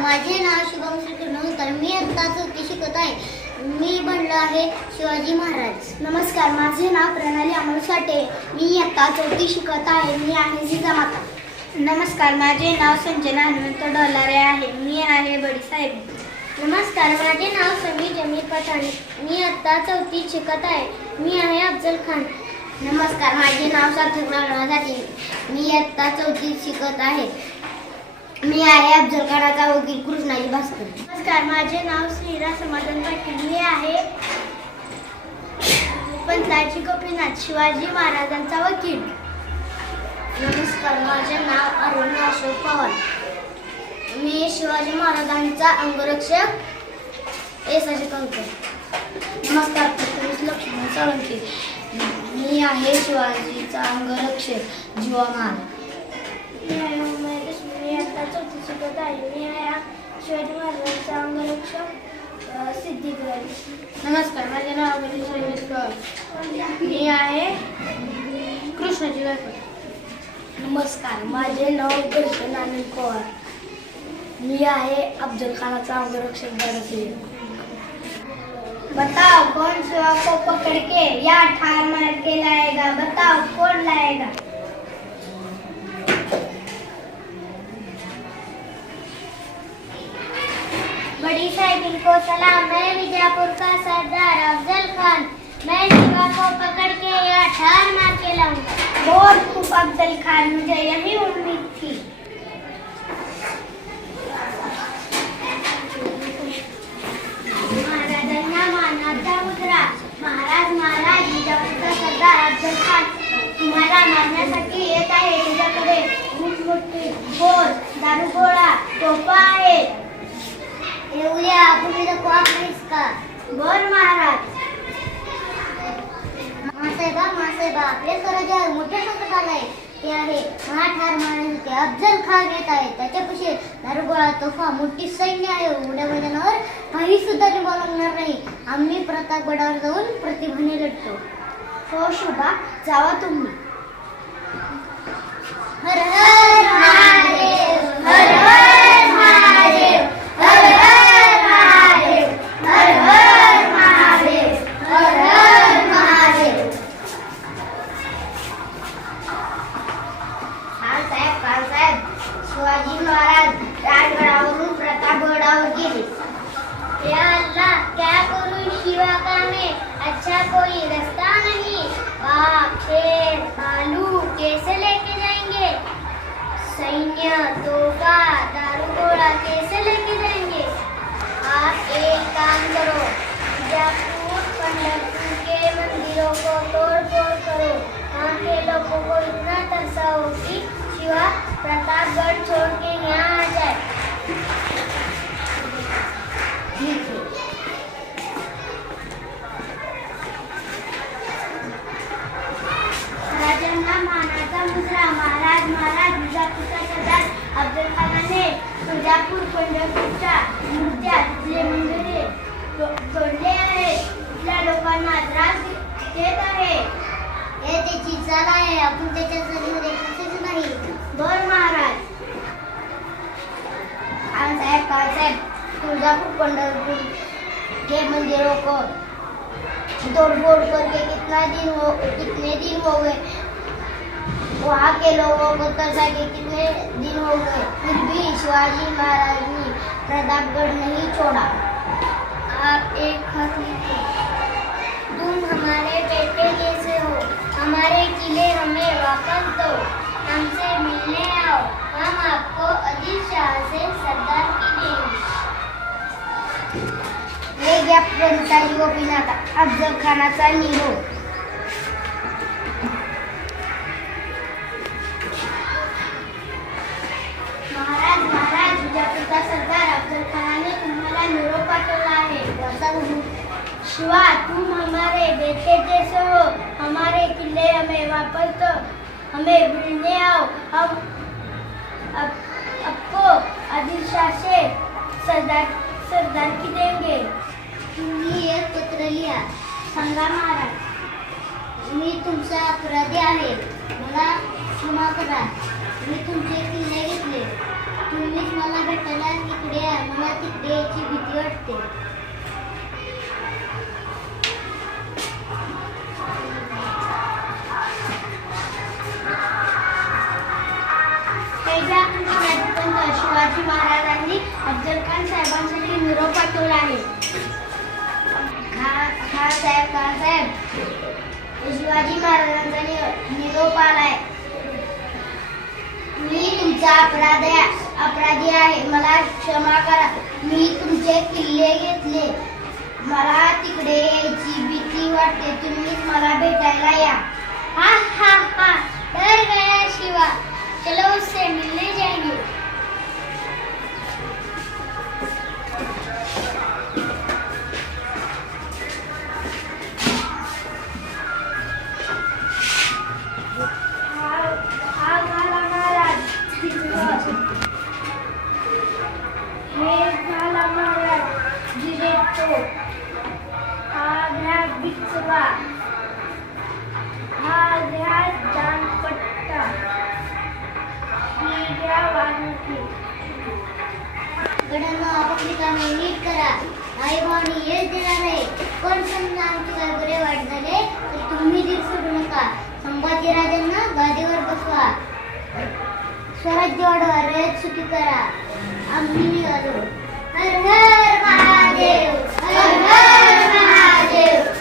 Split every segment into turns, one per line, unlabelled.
माझे नाव शुभम श्रीकृष्ण मी आता चौथी शिकत आहे. मी बनलो आहे शिवाजी महाराज.
नमस्कार माझे नाव प्रणाली अमोल साठे. मी इयत्ता चौथी शिकत आहे. मी आहे जिजामाता नमस्कार माझे नाव संजना हनुमंत डोलारे आहे. मी आहे बडीसाहेब
नमस्कार माझे नाव समीर जमीर पठाणे. मी आता चौथी शिकत आहे. मी आहे अफजल खान. नमस्कार माझे नाव सार्थक रागणासाठी मी इयत्ता चौथी शिकत आहे. मी आहे अफजल खानाचा वकील कृष्णाजी भास्कर.
नमस्कार माझे नाव श्रीरा समाधान पाटील. मी आहे पंताजी गोपीनाथ शिवाजी महाराजांचा वकील.
नमस्कार माझे नाव अरुण अशोक पवार. मी शिवाजी महाराजांचा अंगरक्षक एसाची कंकर नमस्कार प्रथमेश लक्ष्मण साळुंके मी आहे शिवाजीचा अंगरक्षक जीवा महाराज
मी आता चौथी शिकत आहे मी आहे शिवाजी महाराजांचा अंगरक्षक सिद्धिगड
नमस्कार माझे नाव मनीष मी आहे कृष्णाजी गायकवाड.
नमस्कार माझे नाव दर्शन आनंद पवार. मी आहे अब्दुल खानाचा अंगरक्षक भारतीय बताओ कौन सेवा को पकड़ के या ठार मार के लाएगा? बताओ कौन लाएगा?
साहिब सलाम। मैं विजयपुर का सरदार अफजल खान। मैं शिवा को पकड़ के या ठार मार के लाऊँगा।
बहुत खूब अफजल खान, मुझे यही उम्मीद थी।
महाराज महाराज खान। मारण्यासाठी येत आहे तुझ्याकडे दारुगोळा आहे येऊया आपण इथं तिथं कॉपरीस का?
बोल महाराज.
महासाहेबा महासाहेबा आपल्या स्वराज्यावर मोठे संकट आलंय ते आहे महाठार मारण्यासाठी अफजल खान येत आहे त्याच्यापाशी दारुगोळा तोफा मोठी सैन्य आहे. उड्या मैदानावर काही सुद्धा निभा लागणार नाही. आम्ही प्रतापगडावर जाऊन प्रतिभाने लढतो.
हो शुभा जावा तुम्ही.
हर हर महादेव हर हर महादेव हर हर महादेव हर हर महादेव हर हर महादेव हा साहेब काल साहेब शिवाजी महाराज राजगडावरून प्रतापगडावर गेले या अल्लाह क्या करूं शिवा का मैं अच्छा कोई रास्ता नहीं. आप शेर भालू कैसे लेके जाएंगे? सैन्य तोहफा दारूगोला कैसे लेके जाएंगे? आप एक काम करो जयपुर पंडरपुर के मंदिरों को तोड़ फोड़ करो। वहाँ के लोगों को इतना तरसाओ हो
पंढरपूरच्या मूर्त्या मंदिरे तोडले आहेत. तिथल्या लोकांना त्रास देत आहे.
हे त्याची चाल आहे. आपण त्याच्या चालीमध्ये फसायचं नाही.
बर महाराज.
खान साहब खान साहब तुळजापुर पंढरपुर के मंदिरों को तोड़फोड़ करके कितना दिन हो कितने दिन हो गए? वहाँ के लोगों को तरसा के कितने दिन हो गए? फिर भी शिवाजी महाराज ने प्रतापगढ़ नहीं छोड़ा।
आप एक खत लिखो
तुम हमारे बेटे कैसे हो? हमारे किले हमें वापस दो। हमसे मिलने आओ। हम आपको अजीत शाह से सरदार की देंगे। हे घ्या बिना था। अफजल खानाचा निरोप हो,
शिवा तुम हमारे बेटे जैसे हो। हमारे किले हमें वापस दो। हमें मिलने आओ। हम अब, आपको आदिल शाह से सरदार सरदार की देंगे।
तुम्ही एक पत्र लिहा।
सांगा महाराज।
मी तुमचा अपराधी आहे। मला क्षमा करा। मी तुमचे किल्ले घेतले।
तुम्हीच मला भेटायला तिकडे या. मला तिकडे याची भीती वाटते. खा खा साहेब साहेब. शिवाजी महाराजांचा नि- निरोप आलाय मी तुमचा अपराध अपराधी आहे. मला क्षमा करा. मी तुमचे किल्ले घेतले. मला तिकडे यायची भीती वाटते. तुम्हीच मला भेटायला या.
हा हा हा. डर गया शिवा. चलो उससे मिलने जाएंगे
स्वराज्य वाढवा रयत सुखी करा आम्ही निघालो हर हर महादेव हर हर महादेव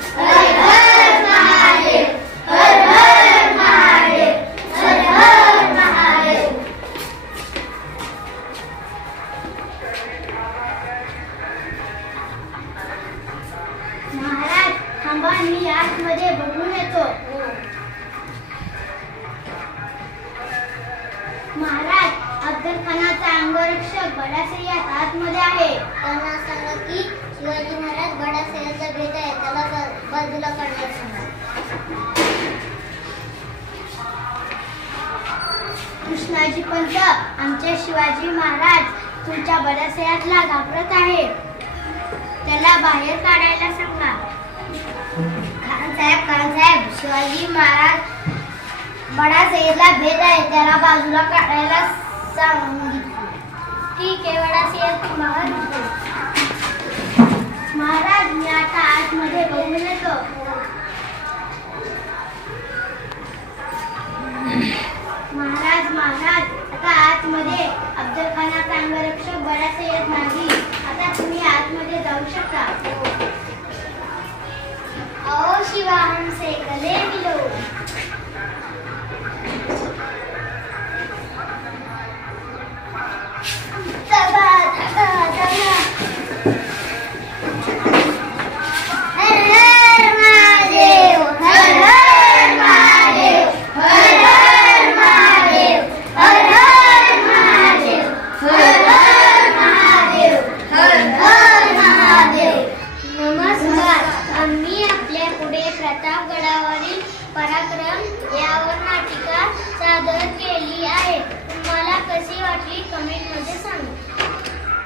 खानाचा बडासय्यात आतमध्ये आहे.
त्यांना सांगा की शिवाजी महाराज बडा भेट भेद आहे त्याला बाजूला काढण्यास सांगा.
कृष्णाजी पंत आमचे शिवाजी महाराज तुमच्या बडासयातला घाबरत आहे. त्याला बाहेर काढायला सांगा.
खानसाहेब साहेब साहेब शिवाजी महाराज बडा सैयदला भेद आहे त्याला बाजूला काढायला सांगितलं.
ठीक आहे एक तू महाराज मी आता आतमध्ये बघून येतो महाराज महाराज आता आतमध्ये अफजल खानाचा अंगरक्षक बराच येत नाही आता तुम्ही आतमध्ये जाऊ शकता.
ओ शिवा हमसे गले मिलो.